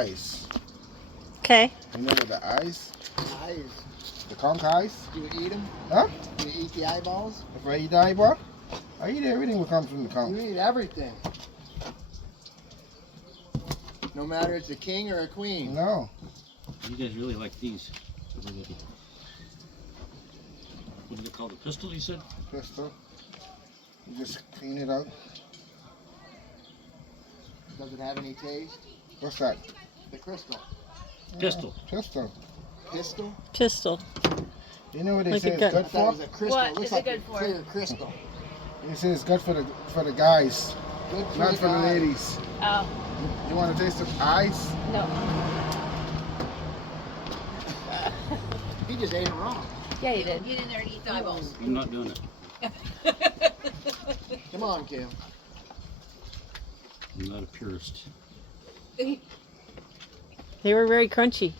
Ice. Okay. You know what the ice? Eyes. The conch ice? Do you eat them? Huh? Do you eat the eyeballs? If I eat the eyeball, I eat everything that comes from the conch. You eat everything. No matter it's a king or a queen. No. You guys really like these. What is it called? A pistol, you said? Crystal. You just clean it out. Does it have any taste? What's that? The crystal. Pistol. Pistol. Pistol? Pistol. You know what they Like say a it's gun. good I thought it for? was a crystal. What It looks is it like good a for? clear crystal. They say it's good for the guys, Good for not the for the guy. ladies. Oh, You want to taste the ice? no. He just ate it wrong. Yeah, you did. Get in there and eat the eyeballs. I'm not doing it. Come on, Kim. I'm not a purist. They were very crunchy.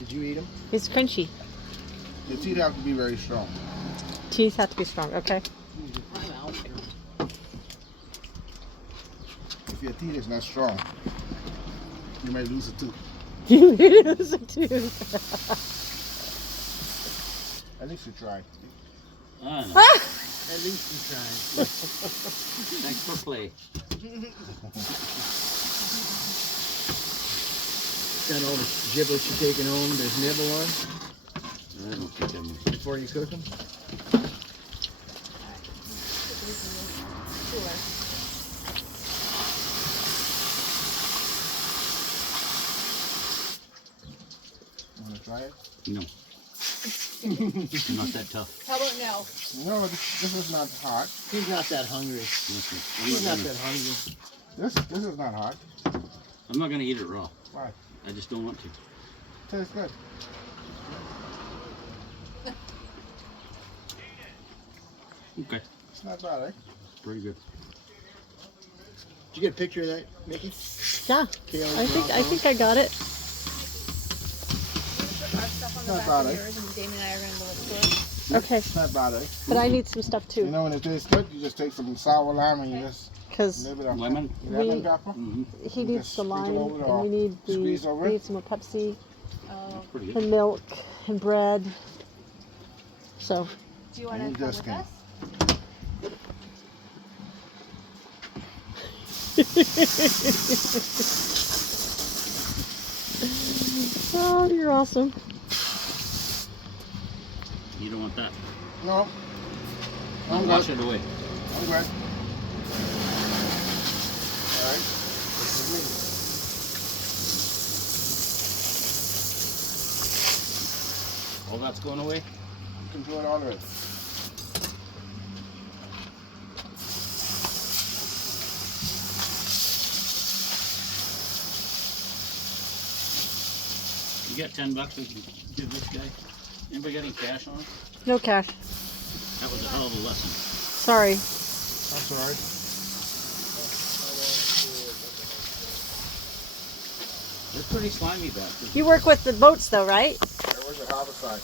Did you eat them? It's crunchy. Your teeth have to be very strong. Teeth have to be strong. Okay. If your teeth is not strong, you may lose a tooth. You lose a tooth. At least you try. Ah, no. At least you tried. Thanks for play. Got all the giblets you're taking home to nibble on I don't think I'm. before you cook them? You want to try it? No. I'm not that tough. How about no? No, this is not hot. He's not that hungry. Listen, He's not that hungry. This is not hot. I'm not gonna eat it raw. Why? I just don't want to. Tastes good. Okay. It's not bad, eh? Pretty good. Did you get a picture of that, Mickey? Yeah. Kayla, I think I got it. Our stuff on the Not back bad, of eh? yours, and Damon and I are going to go explore. Okay. It's not bad, eh? But I need some stuff You too, know when it tastes good, you just take some sour lime and you just because maybe the Lemon? lemon We- pepper. Mm-hmm. he You needs just the sprinkle lime, over it and we need squeeze over it. we need some more Pepsi Oh. That's pretty good. and milk and bread. So Do you want And to you come just with can. us? oh, you're awesome. You don't want that. No. I'll I'm wash good. it away. I'm good. Alright. This is All that's going away? me. You can do it all the way. You got $10 we can give this guy? Anybody got any cash on it? No cash. That was a hell of a lesson. Sorry. That's alright. They're pretty slimy bastards. You work with the boats though, right? There was the harbour side.